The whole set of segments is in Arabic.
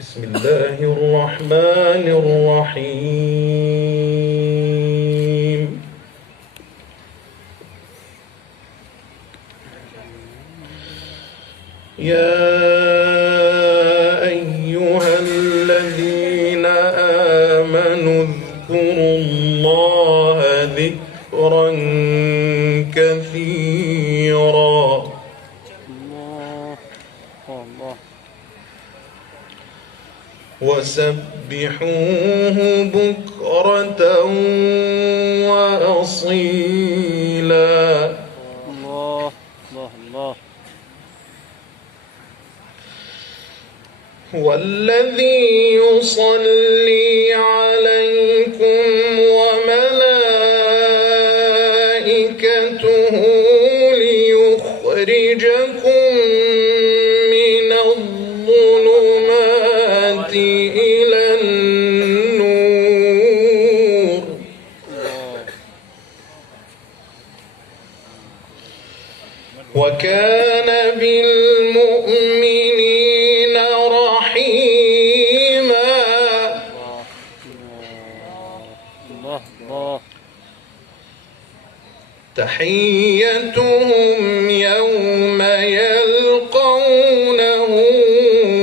بسم الله الرحمن الرحيم. يا أيها الذين آمنوا اذكروا الله ذكرا كثيرا وسبحوه بكرة وأصيلا. الله الله الله. هو الذي يصلي عليكم وملائكته ليخرجكم من الظلمات إلى النور وكان بالمؤمنين رحيما. الله الله. تحيتهم يوم يلقونه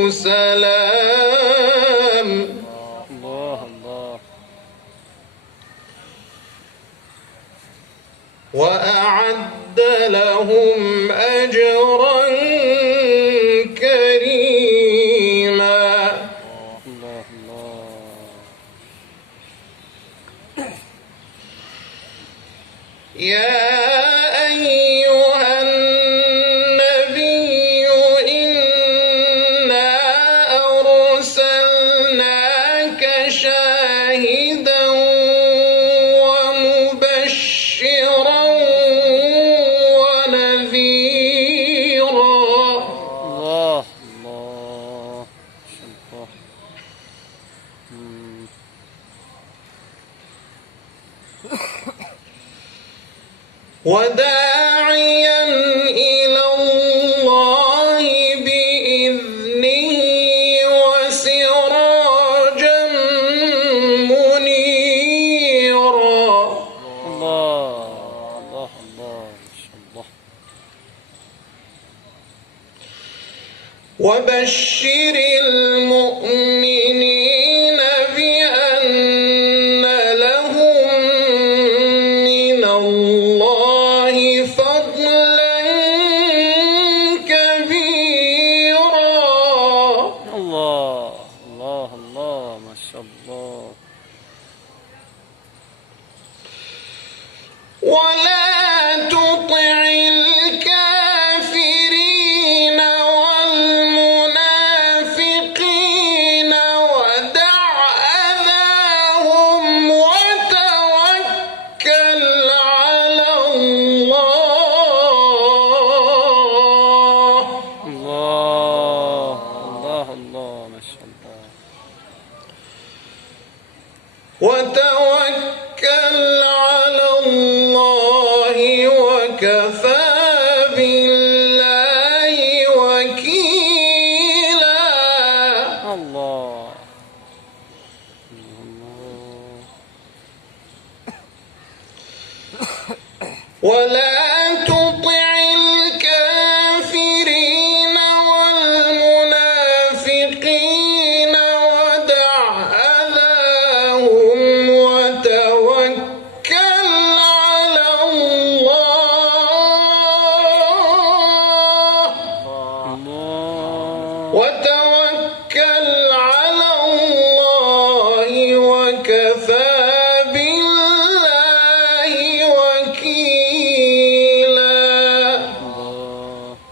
سلام. الله الله. وأعد لهم أجرا كريما. الله الله. يا أيها النبي إنا أرسلناك شاهدا ومبشرا ونذيرا. الله الله. الله. وداعيا إلى الله بإذنه وسراجا منيرا. الله الله الله. الله. وبشر المؤمنين بأن لهم من الله فضلا كبيرا. الله الله الله. ما شاء الله. ولا تطع الكافرين والمنافقين ودع أذاهم وتوكل على الله. الله الله الله. ما شاء الله. وتوكل على الله وكفى بالله وكيلا. الله الله. ولا تطع الكافرين والمنافقين ودع أذاهم وتوكل على الله. وتوكل على الله وكفى بالله وكيلا.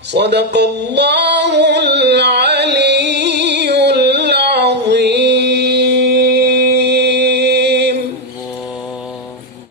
صدق الله العظيم.